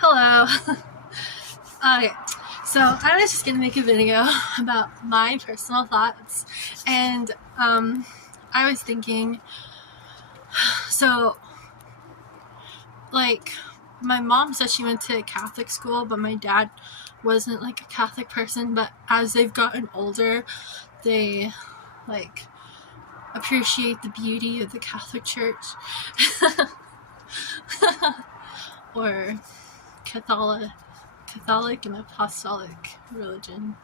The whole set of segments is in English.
Hello. Okay, so I was just gonna make a video about my personal thoughts, and I was thinking, so like my mom said she went to a Catholic school, but my dad wasn't like a Catholic person. But as they've gotten older, they like appreciate the beauty of the Catholic Church or Catholic and apostolic religion.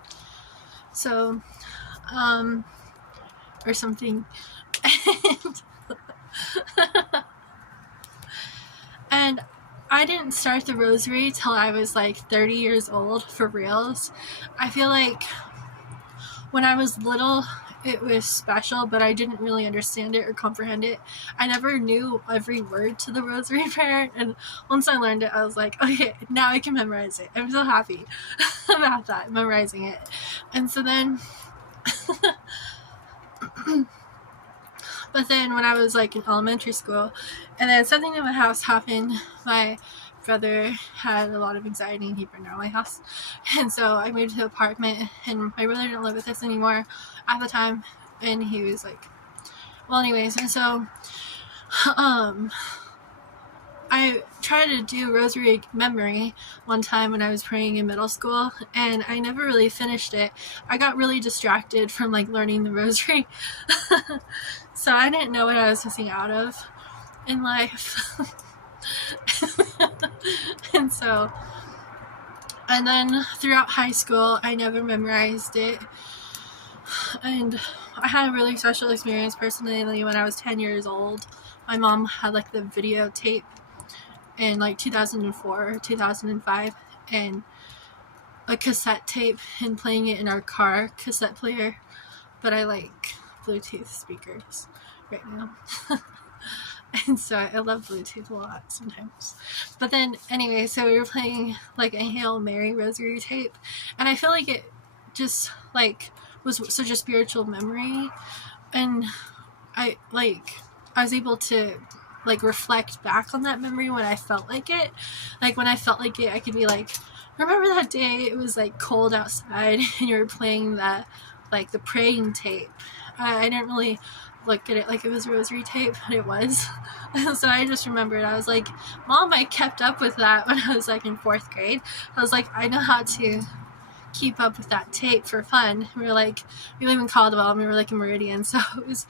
So, or something. And I didn't start the rosary till I was like 30 years old, for reals. I feel like when I was little, it was special, but I didn't really understand it or comprehend it. I never knew every word to the rosary prayer, and once I learned it, I was like, okay, now I can memorize it. I'm so happy about that, memorizing it. And so then but then when I was like in elementary school, and then something in my house happened, my brother had a lot of anxiety and he burned down my house. And so I moved to the apartment, and my brother didn't live with us anymore at the time, and he was like, well, anyways. And so I tried to do rosary memory one time when I was praying in middle school, and I never really finished it. I got really distracted from like learning the rosary. So I didn't know what I was missing out of in life. And then throughout high school, I never memorized it. And I had a really special experience personally when I was 10 years old. My mom had like the videotape in like 2004 or 2005, and a cassette tape, and playing it in our car cassette player. But I like Bluetooth speakers right now. And so I love Bluetooth a lot sometimes. But then anyway, so we were playing like a Hail Mary rosary tape, and I feel like it just like was such a spiritual memory, and I was able to like reflect back on that memory when I felt like it. Like when I felt like it, I could be like, remember that day it was like cold outside and you were playing that like the praying tape. I didn't really look at it like it was a rosary tape, but it was. So I just remembered, I was like, Mom, I kept up with that when I was like in 4th grade. I was like, I know how to keep up with that tape for fun. We live in Caldwell, and we were like in Meridian, so it was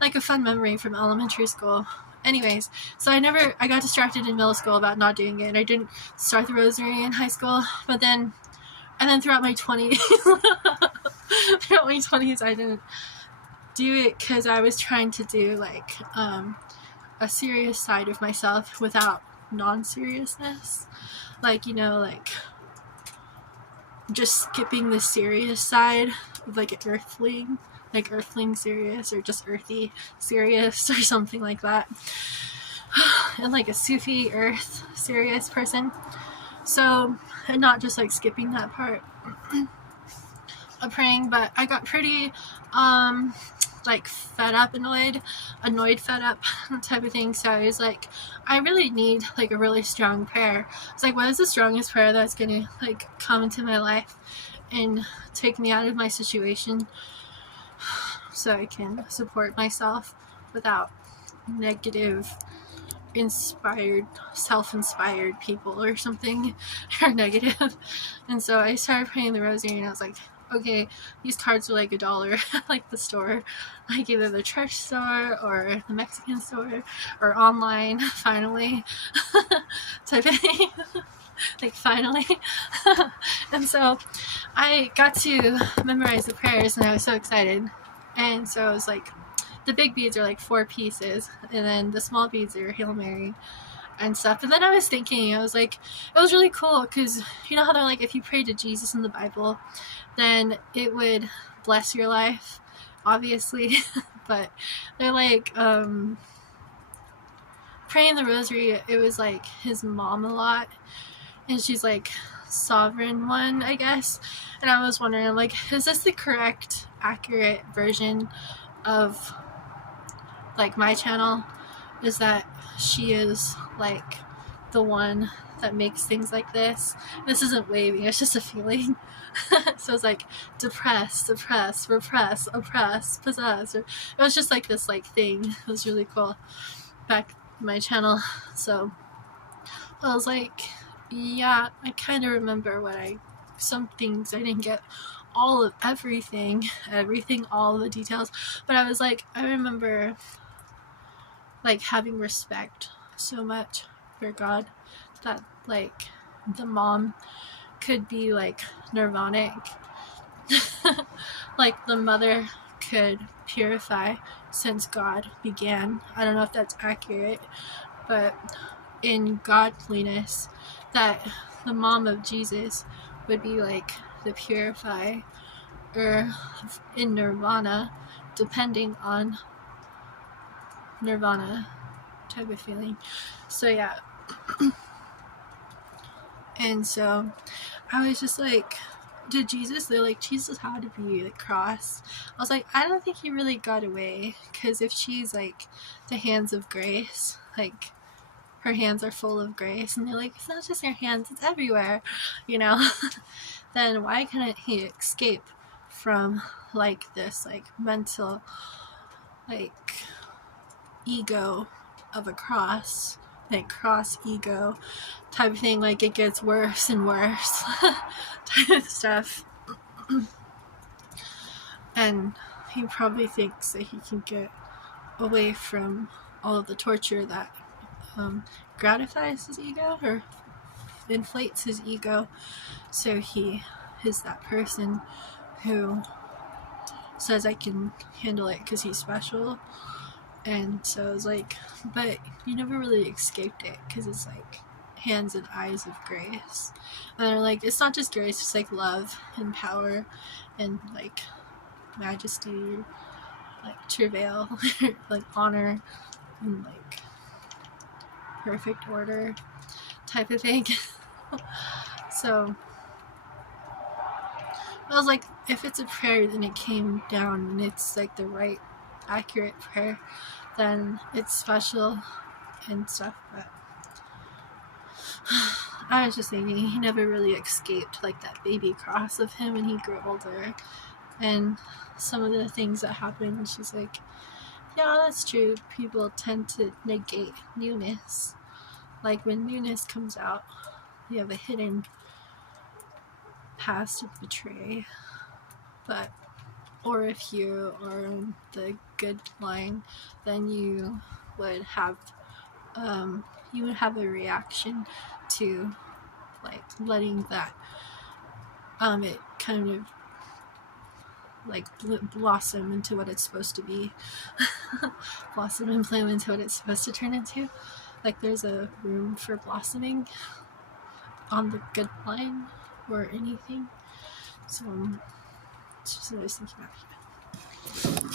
like a fun memory from elementary school. Anyways, so I got distracted in middle school about not doing it, and I didn't start the rosary in high school. And then throughout my 20s, I didn't do it because I was trying to do like a serious side of myself without non-seriousness. Like, you know, like just skipping the serious side of like an earthling, like earthling serious, or just earthy serious, or something like that. And like a Sufi earth serious person. So, and not just like skipping that part of praying. But I got pretty like fed up, annoyed, fed up type of thing. So I was like, I really need like a really strong prayer. It's like, what is the strongest prayer that's gonna like come into my life and take me out of my situation, so I can support myself without negative self-inspired people or something, or negative. And so I started praying the rosary, and I was like, okay, these cards are like $1 like the store, like either the church store or the Mexican store or online, finally, type of thing. Like, finally. And so I got to memorize the prayers, and I was so excited. And so it was like, the big beads are like 4 pieces, and then the small beads are Hail Mary and stuff. And then I was thinking, I was like, it was really cool, because you know how they're like, if you pray to Jesus in the Bible, then it would bless your life, obviously. But they're like, praying the rosary, it was like his mom a lot, and she's like sovereign one, I guess. And I was wondering, like, is this the correct, accurate version of like my channel? Is that she is like the one that makes things like this. This isn't waving, it's just a feeling. So it's like depress, suppress, repress, oppress, possess. It was just like this like thing. It was really cool back on my channel. So I was like, yeah, I kind of remember some things I didn't get all of everything, all the details, but I was like, I remember like having respect so much for God that like the mom could be like nirvanic. Like the mother could purify since God began. I don't know if that's accurate, but in godliness, that the mom of Jesus would be like the purifier in nirvana, depending on nirvana type of feeling. So yeah. And so I was just like, they're like, Jesus had to be the cross. I was like, I don't think he really got away, because if she's like the hands of grace, like her hands are full of grace, and they're like, it's not just your hands, it's everywhere, you know. Then why couldn't he escape from like this like mental like ego of a cross, like cross ego type of thing? Like it gets worse and worse type of stuff. And he probably thinks that he can get away from all of the torture that gratifies his ego or inflates his ego. So he is that person who says, I can handle it because he's special. And so I was like, but you never really escaped it, because it's like hands and eyes of grace. And they're like, it's not just grace, it's like love and power and like majesty, like travail, like honor and like perfect order type of thing. So I was like, if it's a prayer, then it came down and it's like the right, accurate prayer, then it's special and stuff. But I was just thinking, he never really escaped like that baby cross of him when he grew older. And some of the things that happened, she's like, yeah, that's true. People tend to negate newness. Like when newness comes out, you have a hidden past to betray. But, or if you are in the good line, then you would have a reaction to like letting that it kind of like blossom into what it's supposed to be. Blossom and bloom into what it's supposed to turn into. Like there's a room for blossoming on the good line or anything. So it's just what I was thinking about.